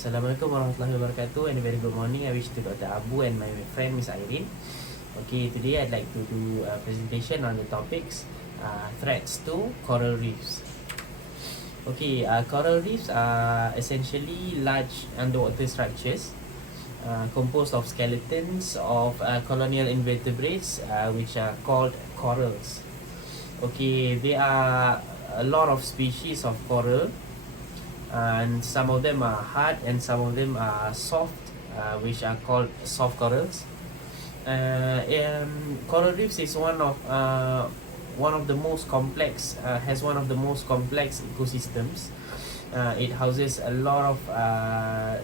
Assalamualaikum warahmatullahi wabarakatuh, and a very good morning. I wish to Dr. Abu and my friend Miss Irene. Okay, today I'd like to do a presentation on the topics threats to coral reefs. Okay, coral reefs are essentially large underwater structures composed of skeletons of colonial invertebrates which are called corals. Okay, there are a lot of species of coral, and some of them are hard and some of them are soft, which are called soft corals. Coral reefs is one of the most complex, has one of the most complex ecosystems. It houses a lot of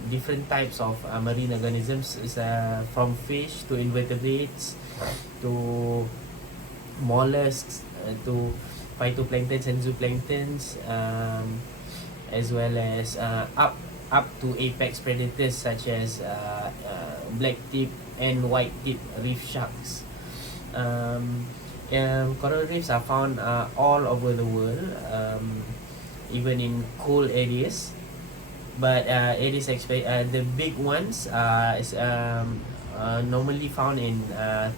different types of marine organisms, from fish to invertebrates to mollusks to phytoplanktons and zooplanktons, as well as up to apex predators such as black tip and white tip reef sharks. Coral reefs are found all over the world, even in cold areas, but the big ones is normally found in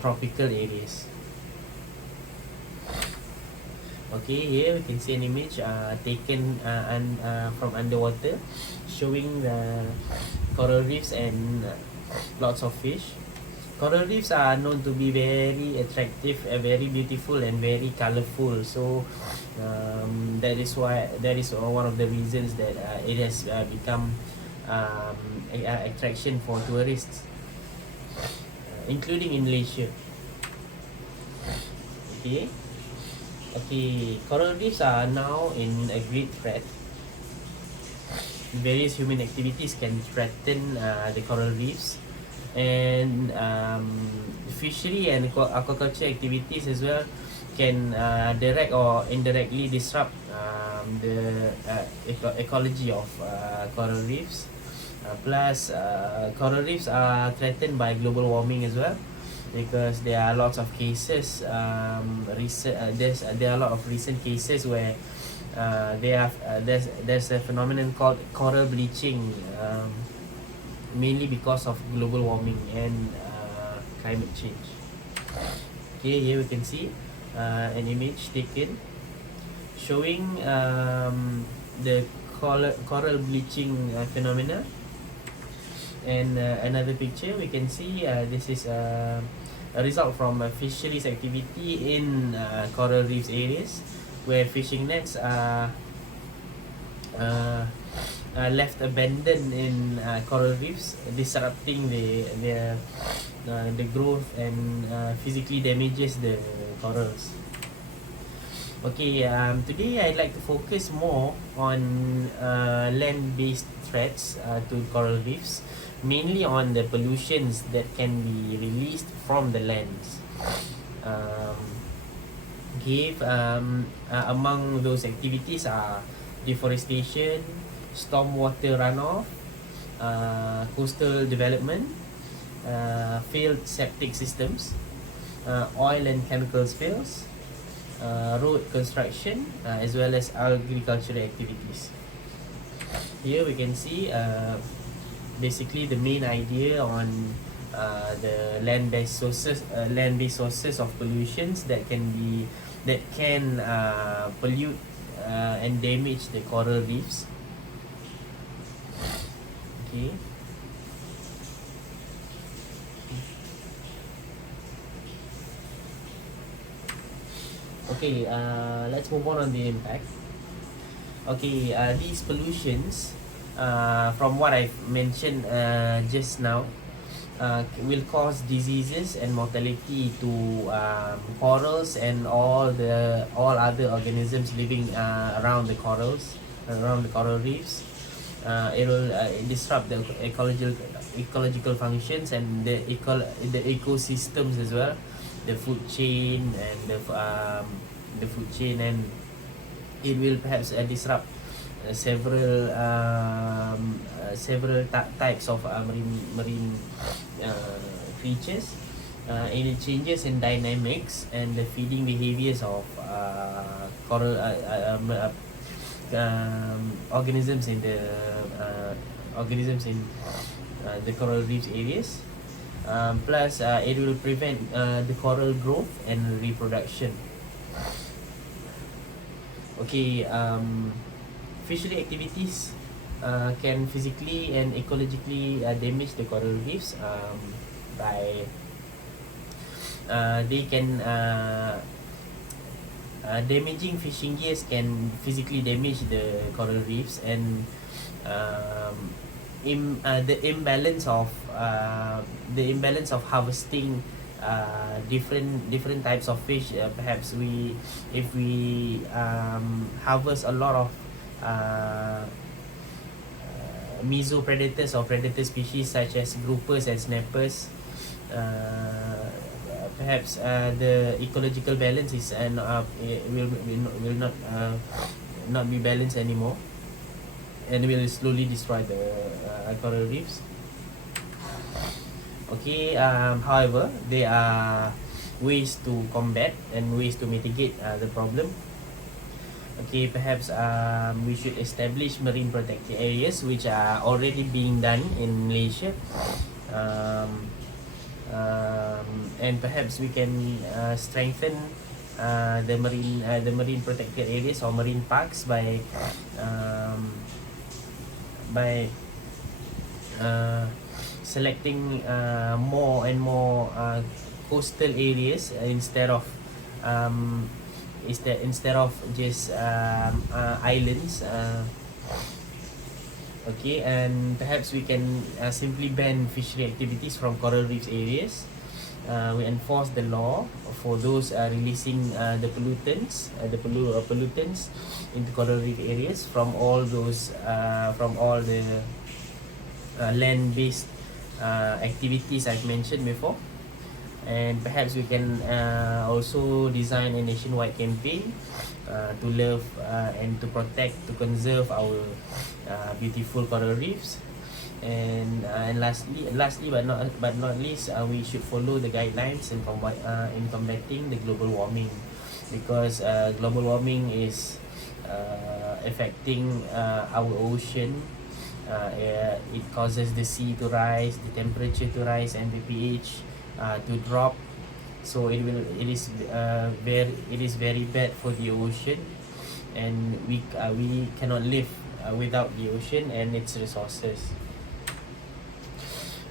tropical areas. Okay, here we can see an image taken from underwater, showing the coral reefs and lots of fish. Coral reefs are known to be very attractive, very beautiful, and very colorful. So that is one of the reasons that it has become attraction for tourists, including in Malaysia. Okay, coral reefs are now in a great threat. Various human activities can threaten the coral reefs, and fishery and aquaculture activities as well can direct or indirectly disrupt the ecology of coral reefs. Plus, coral reefs are threatened by global warming as well, because there are lots of cases. There are a lot of recent cases where there's a phenomenon called coral bleaching, mainly because of global warming and climate change. Okay, here we can see an image taken showing the coral bleaching phenomena. And another picture we can see, this is a result from a fisheries activity in coral reefs areas, where fishing nets are left abandoned in coral reefs, disrupting the growth and physically damages the corals. Okay, today I'd like to focus more on land-based threats to coral reefs, mainly on the pollutions that can be released from the lands. Among those activities are deforestation, stormwater runoff, coastal development, failed septic systems, oil and chemical spills, road construction, as well as agricultural activities. Here we can see basically the main idea on the land-based sources of pollutions that can pollute and damage the coral reefs. Okay. Okay, let's move on the impact. Okay, these pollutions, from what I've mentioned just now, will cause diseases and mortality to corals and all other organisms living around the coral reefs. It will disrupt the ecological functions and the ecosystems as well, the food chain and it will perhaps disrupt several types of marine creatures, and it changes in dynamics and the feeding behaviors of coral organisms in the organisms in the coral reefs areas. Plus, it will prevent the coral growth and reproduction. Okay, fishery activities can physically and ecologically damage the coral reefs by they can damaging fishing gears can physically damage the coral reefs, and the imbalance of harvesting different types of fish. Perhaps if we harvest a lot of mesopredators or predator species such as groupers and snappers, perhaps the ecological balance is will not be balanced anymore, and will slowly destroy the coral reefs. Okay, however, there are ways to combat and ways to mitigate the problem. Okay, perhaps we should establish marine protected areas, which are already being done in Malaysia. And perhaps we can strengthen the marine protected areas or marine parks by selecting more and more coastal areas instead of just islands. Okay, and perhaps we can simply ban fishery activities from coral reefs areas. We enforce the law for those releasing the pollutants into coral reef areas from all the land-based activities I've mentioned before. And perhaps we can also design a nationwide campaign to love and to protect, to conserve our beautiful coral reefs. And lastly but not least, we should follow the guidelines in combating the global warming, because global warming is affecting our ocean. It causes the sea to rise, the temperature to rise, and the pH to drop. So it is very bad for the ocean, and we cannot live without the ocean and its resources.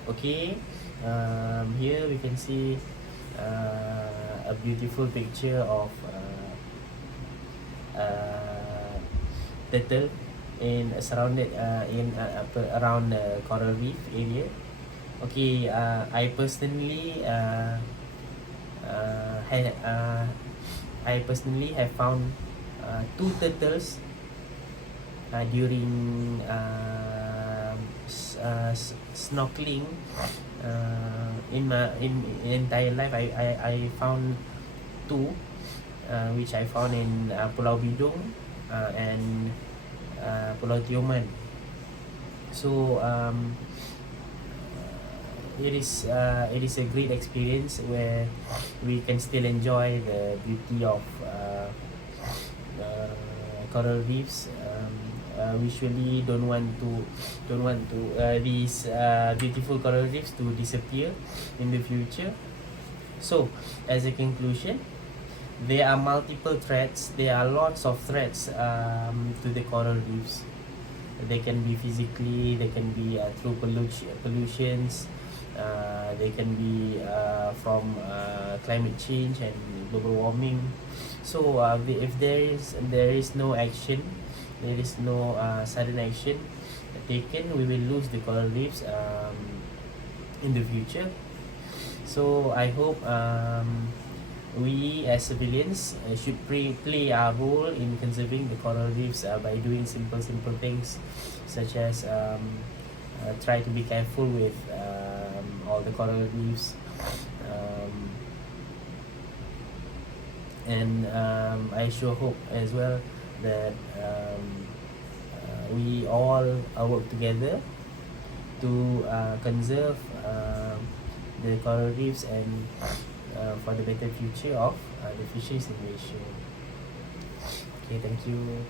Okay, here we can see a beautiful picture of turtle surrounded around the coral reef area. Okay, I personally have found 2 turtles during snorkeling. In my entire life, I found 2, which I found in Pulau Bidung and Pulau Tioman. So it is a great experience where we can still enjoy the beauty of coral reefs. We surely don't want these beautiful coral reefs to disappear in the future. So, as a conclusion, there are multiple threats. There are lots of threats to the coral reefs. They can be physically, they can be through pollutions, they can be from climate change and global warming. So if there is no action, there is no sudden action taken, we will lose the coral reefs in the future. So I hope we as civilians should play our role in conserving the coral reefs by doing simple things, such as try to be careful with all the coral reefs, and I sure hope as well that we all work together to conserve the coral reefs and for the better future of the fisheries in Malaysia. Okay, thank you.